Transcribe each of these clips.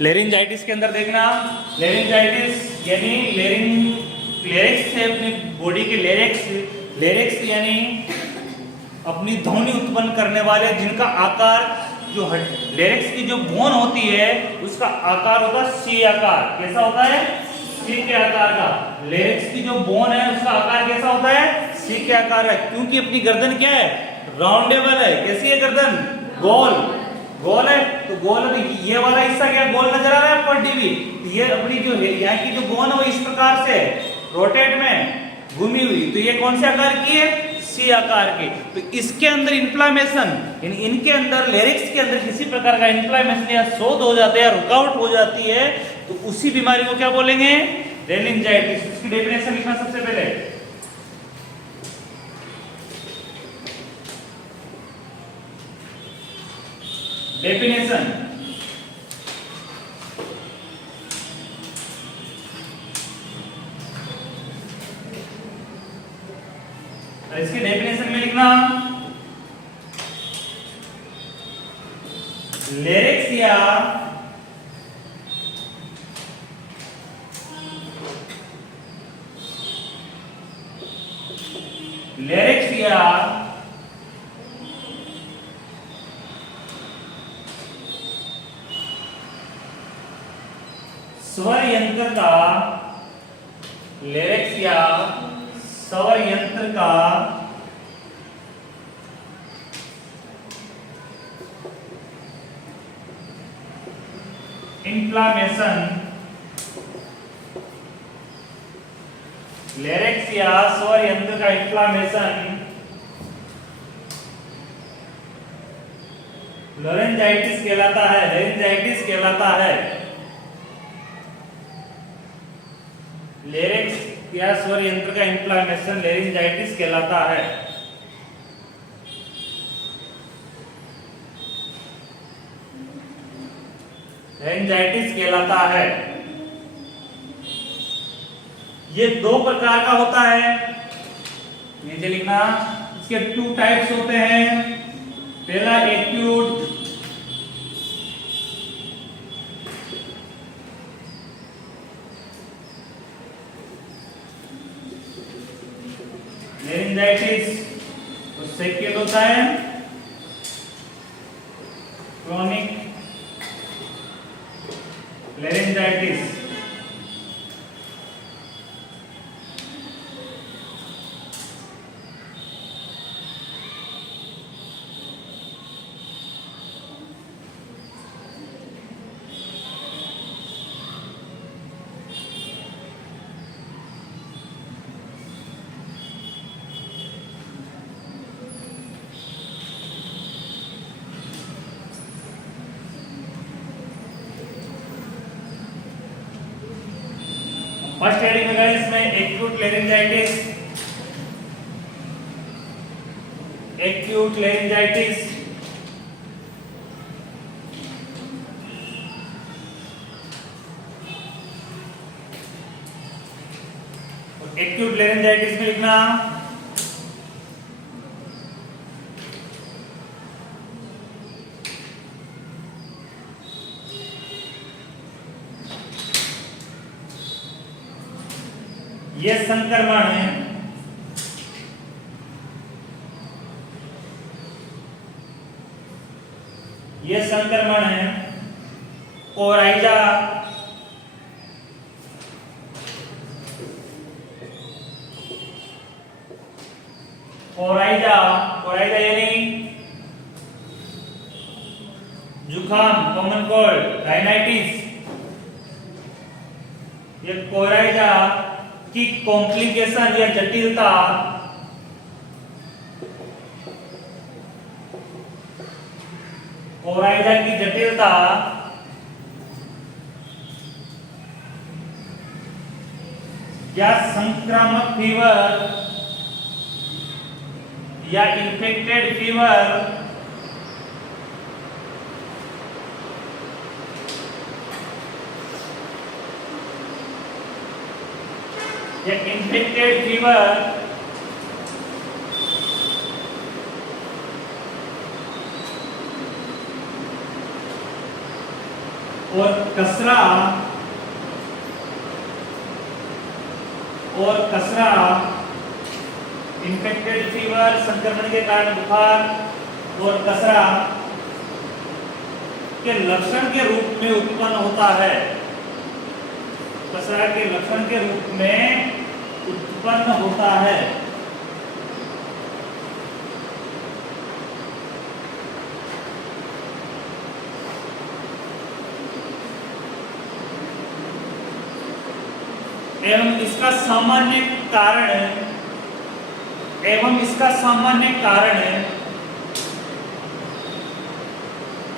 लेरिंजाइटिस के अंदर देखना, लेरिंजाइटिस यानी लेरिक्स से अपनी बॉडी के लेरिक्स यानी अपनी ध्वनि उत्पन्न करने वाले जिनका आकार जो लेरिक्स की जो बोन होती है उसका आकार होता है सी आकार। कैसा होता है? सी के आकार का। लेरिक्स की जो बोन है उसका आकार कैसा होता है? सी के आकार है, क्योंकि अपनी गर्दन क्या है? राउंडेबल है। कैसी है गर्दन? गोल है। तो गोल है तो ये वाला हिस्सा क्या गोल नजर आ रहा है आपको डीबी? ये अपनी जो है यहाँ की जो बोन है वो इस प्रकार से रोटेट में घूमी हुई, तो ये कौन से आकार की है? सी आकार की। तो इसके अंदर इन्फ्लामेशन इनके अंदर लेरिक्स के अंदर किसी प्रकार का इन्फ्लामेशन या शोध हो जाता है या रुकावट हो जाती है तो उसी बीमारी को क्या बोलेंगे? लेरिंजाइटिस। इसकी डेफिनेशन लिखना सबसे पहले। डेफिनेशन इसके डेफिनेशन में लिखना लेरिक्सिया स्वर यंत्र का लेरिक्सिया स्वर यंत्र का इन्फ्लामेशन लेरिक्सिया स्वर यंत्र का इन्फ्लामेशन लेरिंजाइटिस कहलाता है। लेरिंजाइटिस कहलाता है। लेरिक्स या स्वर यंत्र का इन्फ्लामेशन लेरिंजाइटिस कहलाता है। लेरिंजाइटिस कहलाता है। ये दो प्रकार का होता है, नीचे लिखना। इसके 2 टाइप्स होते हैं। पहला एक्यूट लेरिंजाइटिस और सेकंड होता है क्रोनिक लेरिंजाइटिस। फर्स्ट हेडिंग में गाइस इसमें एक्यूट लेरिंजाइटिस एक्यूट लेरिंजाइटिस में लिखना ये संक्रमण है कोराइजा यानी जुखाम, कॉमन कोल्ड, राइनाइटिस। ये कोराइजा की कॉम्प्लिकेशन या जटिलता कोराइजा की जटिलता या संक्रामक फीवर या इन्फेक्टेड फीवर या इन्फेक्टेड फीवर और कसरा इन्फेक्टेड फीवर, संक्रमण के कारण बुखार और कसरा के लक्षण के रूप में उत्पन्न होता है। कसरा के लक्षण के रूप में उत्पन्न होता है। एवं इसका सामान्य कारण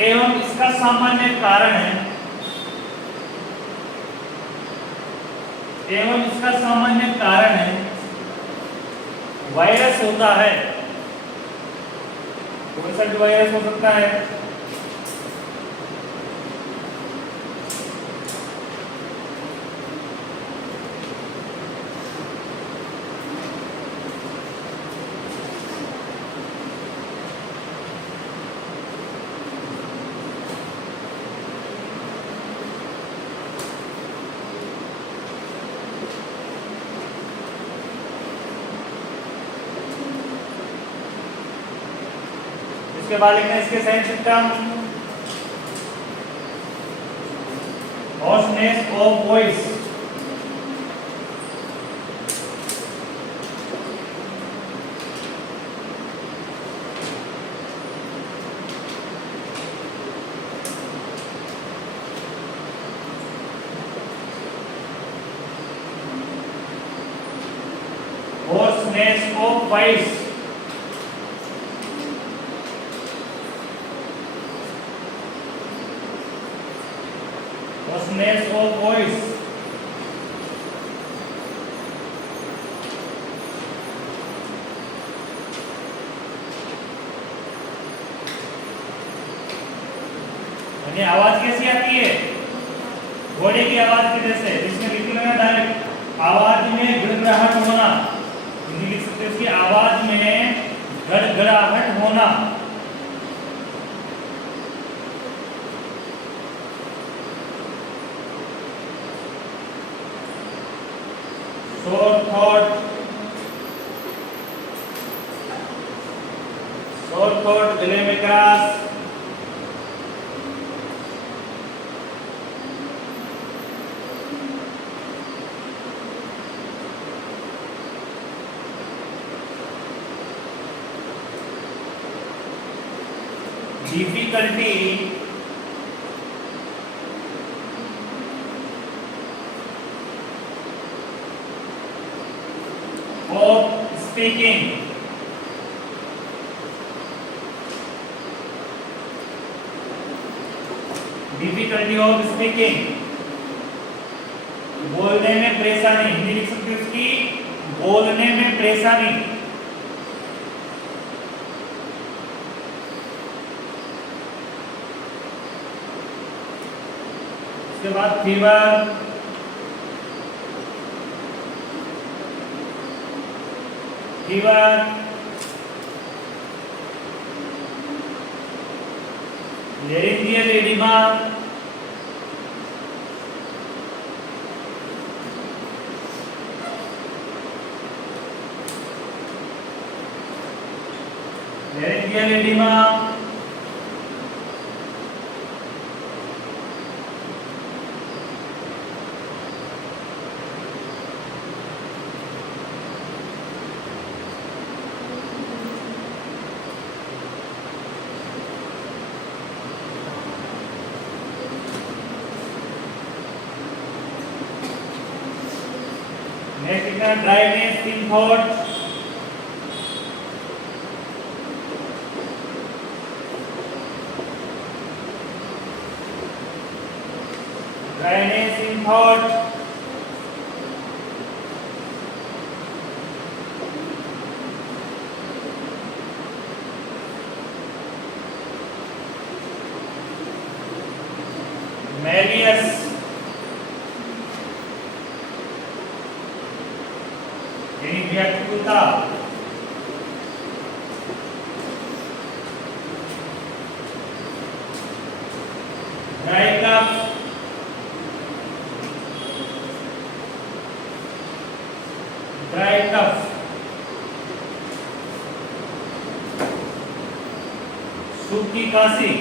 एवं इसका सामान्य कारण वायरस होता है। कौन सा वायरस हो सकता है? इसके बाद लिखना है इसके sign system. Hoarseness of voice, hoarseness of voice, hoarseness of voice, यानी आवाज कैसी आती है? घोड़े की आवाज की जैसे, जिसमें लिख लेना डायरेक्ट आवाज में गड़गड़ाहट होना, हिंदी लिख सकते हैं उसकी आवाज में गड़गड़ाहट होना। शोर थॉट गले में cross, difficulty of speaking, difficulty of speaking, बोलने में परेशानी, हिंदी लिख सकते हैं उसकी बोलने में परेशानी। उसके बाद fever, laryngeal oedema, next dryness in thought, dryness in thought, Méliès, यानी व्याकुलता, ड्राई कफ, सूखी काशी,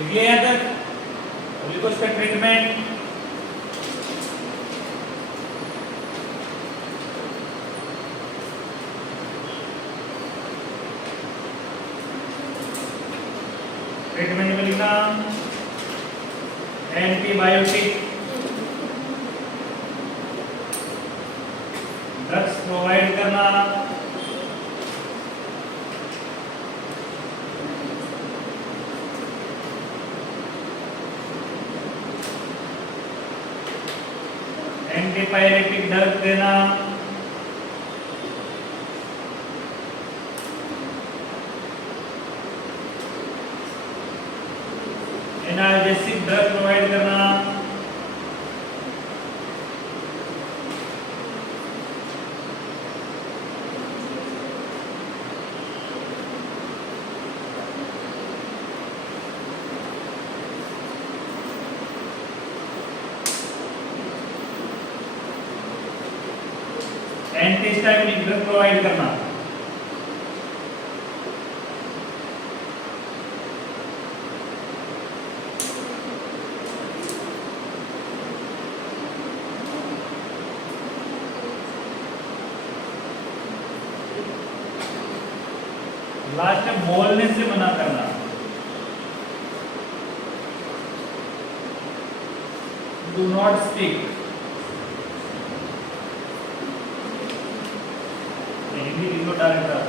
लिख लिया यहाँ तक। अभी को इसका ट्रीटमेंट, ट्रीटमेंट में लिखना एंटीबायोटिक ड्रग्स प्रोवाइड करना, एंटीपायरेटिक ड्रग देना, एनाल्जेसिक ड्रग प्रोवाइड करना, एंटीहिस्टामिनिक ड्रग प्रोवाइड करना, लास्ट में बोलने से मना करना, डू नॉट स्पीक, हिंदी लिखो डायरेक्ट,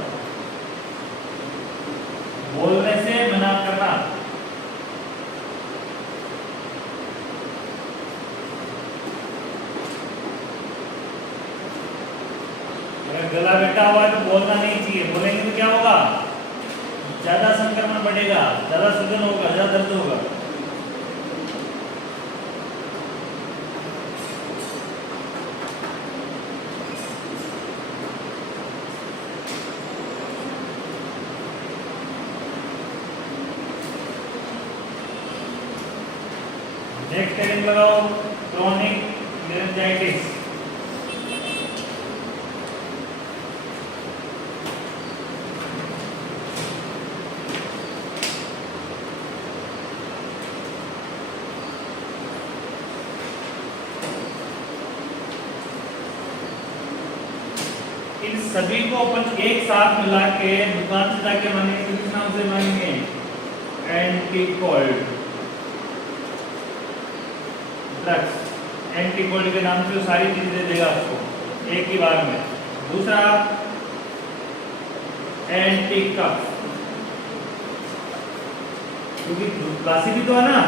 बोलने से मना करना, अगर गला बैठा हुआ है तो बोलना नहीं चाहिए, बोलेंगे तो क्या होगा, ज्यादा संक्रमण बढ़ेगा, ज्यादा सूजन होगा, ज्यादा दर्द होगा। नेक्स्ट हेडिंग लगाओ, क्रोनिक लेरिंजाइटिस। इन सभी को अपन एक साथ मिला के दुकान से जाके मांगेंगे, किस नाम से मांगेंगे, एंटीकोल्ड ड्रग्स, एंटीकोल्ड के नाम से वो सारी चीजें दे देगा आपको एक ही बार में। दूसरा एंटी कफ, क्योंकि काशी भी तो है ना,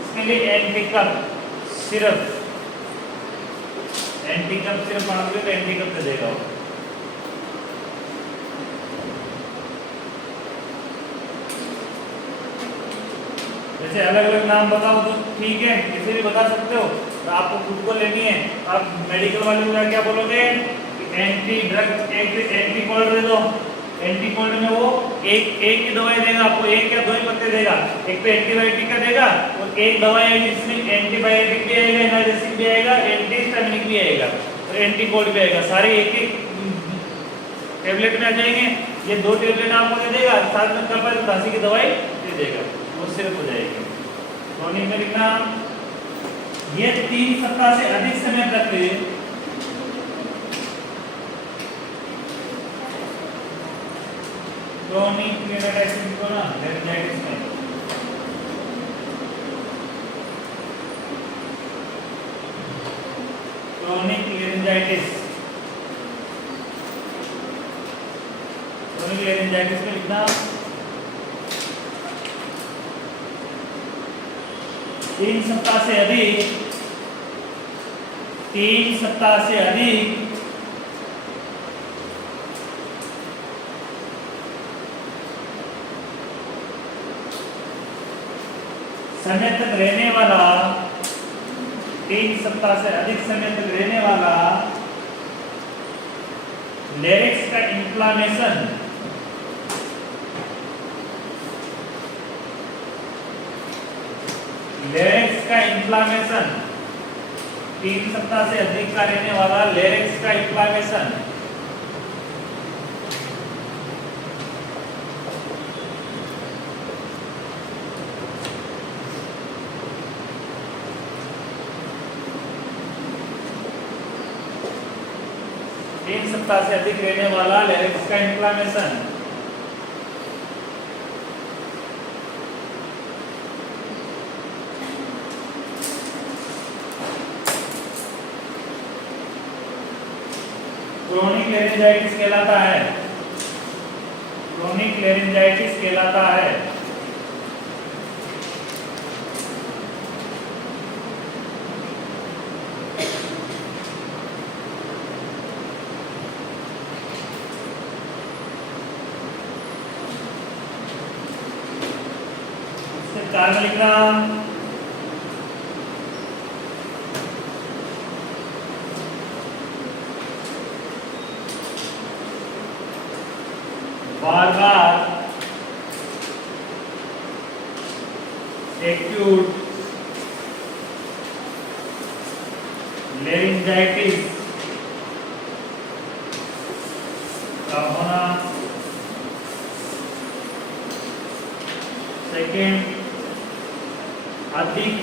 इसके लिए anti cough syrup, anti cough syrup मांगोगे तो एंटी कफ दे देगा वो। जैसे अलग अलग नाम बताओ तो ठीक है, किसी भी बता सकते हो, तो आपको खुद को लेनी है। आप मेडिकल वाले को क्या बोलोगे, एंटी ड्रग एंटी कोल्ड दे दो। एंटी कोल्ड में वो एक ही दवाई देगा आपको, एक या दो ही पत्ते देगा, एक तो एंटीबायोटिक का देगा और एक दवाई आएगी जिसमें एंटीबायोटिक भी आएगा, एनाल्जेसिक भी आएगा, एंटीहिस्टामिनिक भी आएगा और एंटी कोल्ड भी आएगा, सारे एक एक टेबलेट में आ जाएंगे। ये 2 टेबलेट आपको दे देगा, साथ में कफ खांसी की दवाई दे देगा, वो सिर्फ हो जाएगी। क्रोनिक में लिखना, ये 3 सप्ताह से अधिक समय तक क्रोनिक लेरिंजाइटिस को ना, लेरिंजाइटिस में क्रोनिक लेरिंजाइटिस, क्रोनिक लेरिंजाइटिस में लिखना 3 सप्ताह से अधिक 3 सप्ताह से अधिक समय तक रहने वाला 3 सप्ताह से अधिक समय तक रहने वाला लेरिक्स का इन्फ्लामेशन लेरिक्स का इन्फ्लामेशन 3 सप्ताह से अधिक का रहने वाला लेरिक्स का इन्फ्लामेशन सप्ताह से अधिक रहने वाला लेरिक्स का इन्फ्लामेशन क्रोनिक लेरिंजाइटिस कहलाता है। क्रोनिक लेरिंजाइटिस कहलाता है। कारण लिखना बार बार एक्यूट लेरिंजाइटिस का होना। सेकेंड, अधिक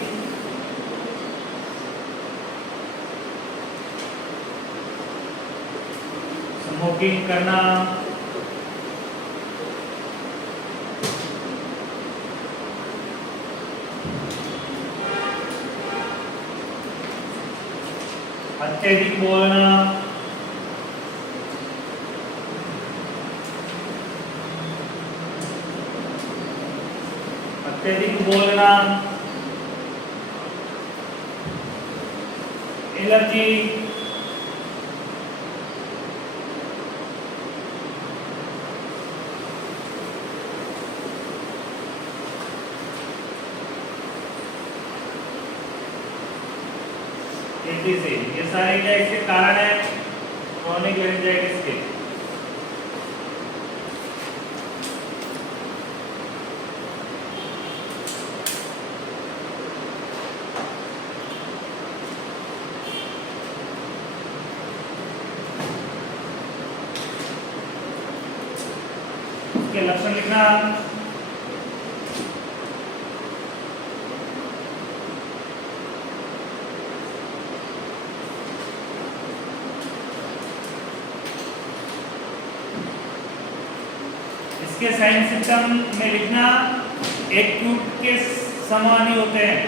स्मोकिंग करना। अत्यधिक बोलना। अत्यधिक बोलना। एलर्जी। से ये सारे क्या इसके कारण है क्रोनिक लेरिंजाइटिस के। इसके लक्षण लिखना। इसके साइन सिम्टम में लिखना एक्यूट के समान ही होते हैं।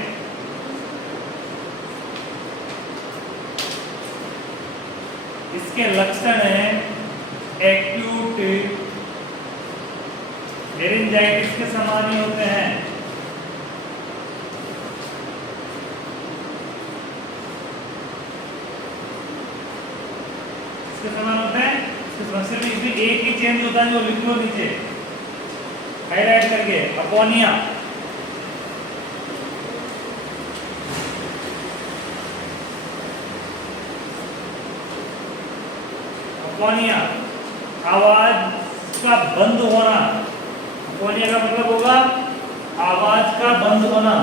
इसके लक्षण है एक्यूट लेरिंजाइटिस के समान ही होते हैं। इसके समान होते हैं। सिर्फ इसमें एक ही चेंज होता है जो लिख लो नीचे हाईलाइट करके, अपोनिया। अपोनिया आवाज का बंद होना। अपोनिया का मतलब होगा आवाज का बंद होना।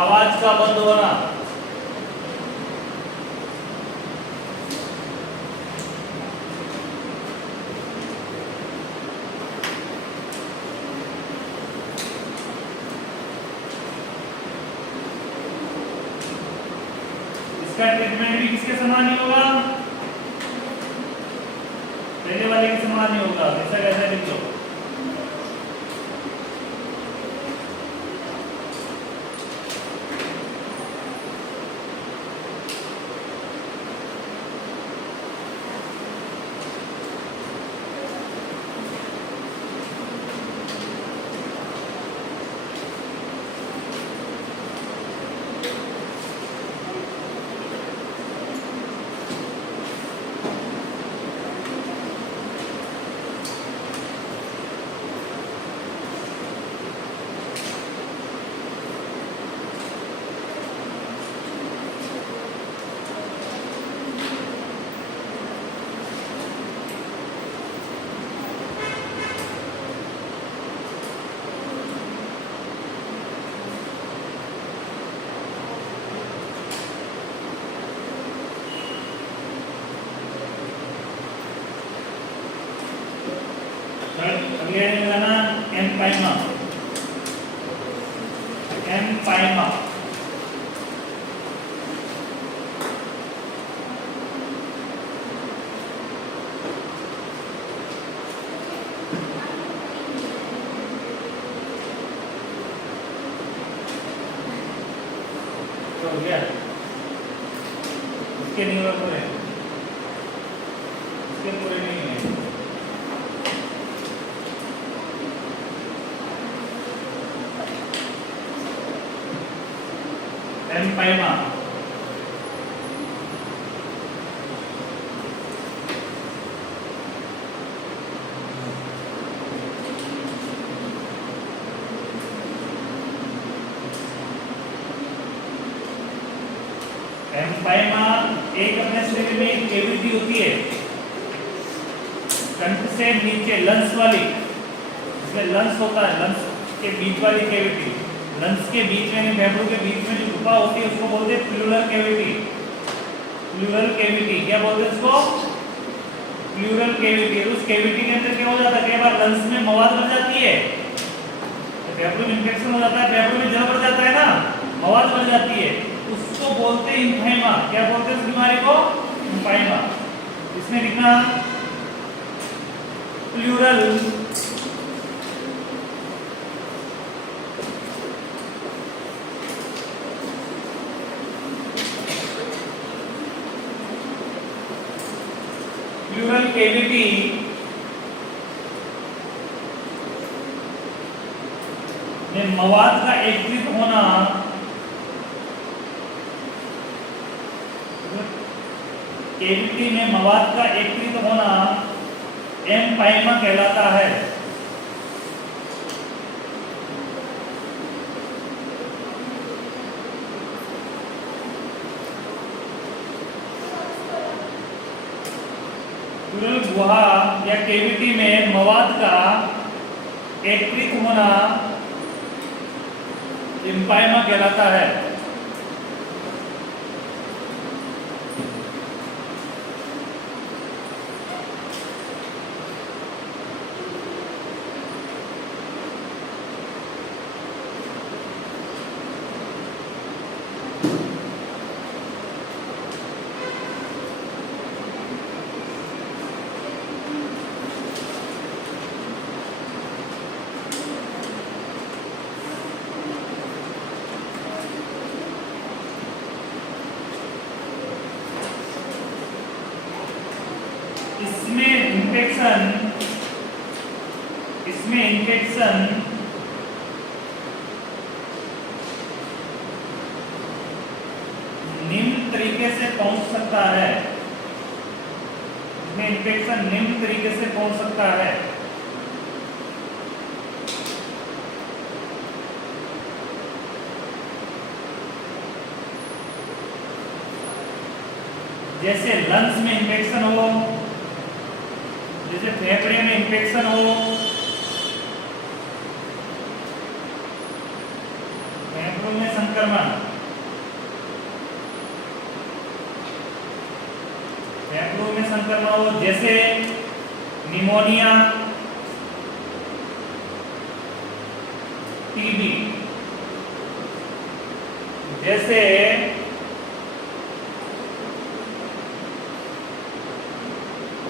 आवाज का बंद होना। इसका ट्रीटमेंट भी किसके समान ही होगा, पहले वाले के समान ही होगा। ऐसा कैसा लिख लो। एम्फाइमा। हो गया, इसके नहीं और पूरे, इसके पूरे नहीं है। एम्फाइमा एम्फाइमा एक अपने शरीर में एक कैविटी होती है कंठ से नीचे, लंस वाली, इसमें लंस होता है, लंस के बीच वाली कैविटी, लंस के बीच में, फेफड़ों के बीच में जो गुफा होती है उसको बोलते हैं प्लूरल कैविटी। प्लूरल कैविटी क्या बोलते हैं उसको? Pleural cavity. उस कैविटी के अंदर क्या हो जाता है, कई बार लंस में मवाद बढ़ जाती है, फेफड़ों में इंफेक्शन हो जाता है, फेफड़ों में जल बढ़ जाता है ना, मवाद बढ़ जाती है, उसको बोलते हैं एम्फाइमा। क्या बोलते हैं इस बीमारी को? एम्फाइमा। इसमें लिखना प्लूरल प्लूरल कैविटी में मवाद का एकत्रित होना कैविटी में मवाद का एकत्रित होना एम्फाइमा कहलाता है। प्लूरल गुहा या कैविटी में मवाद का एकत्रित होना एम्फाइमा कहलाता है। इसमें इंफेक्शन निम्न तरीके से पहुंच सकता है। इसमें इंफेक्शन निम्न तरीके से पहुंच सकता है। जैसे लंग्स में इंफेक्शन हो, जैसे फेफड़े में इंफेक्शन हो, फेफड़ों में संक्रमण, फेफड़ों में संक्रमण हो, जैसे निमोनिया, टीबी, जैसे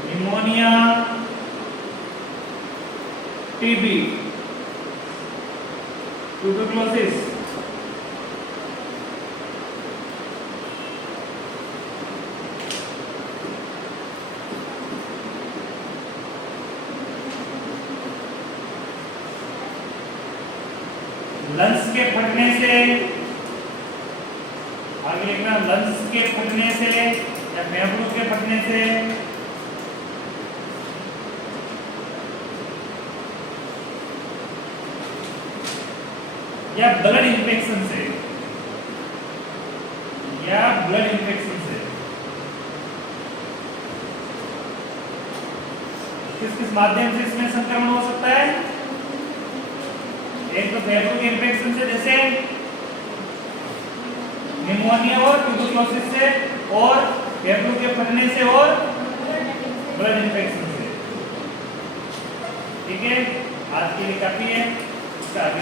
निमोनिया, टीबी, ट्यूबरकुलोसिस, लंग्स के फटने से, आगे लिखना, लंग्स के फटने से या फेफड़ों के फटने से या ब्लड इंफेक्शन से, या ब्लड इंफेक्शन से। किस किस माध्यम से इसमें संक्रमण हो सकता है? एक तो फेफड़ों के इंफेक्शन से, जैसे निमोनिया और ट्यूबरकुलोसिस से, और फेफड़ों के फटने से और ब्लड इंफेक्शन से। ठीक है, आज के लिए काफी है, इसका आगे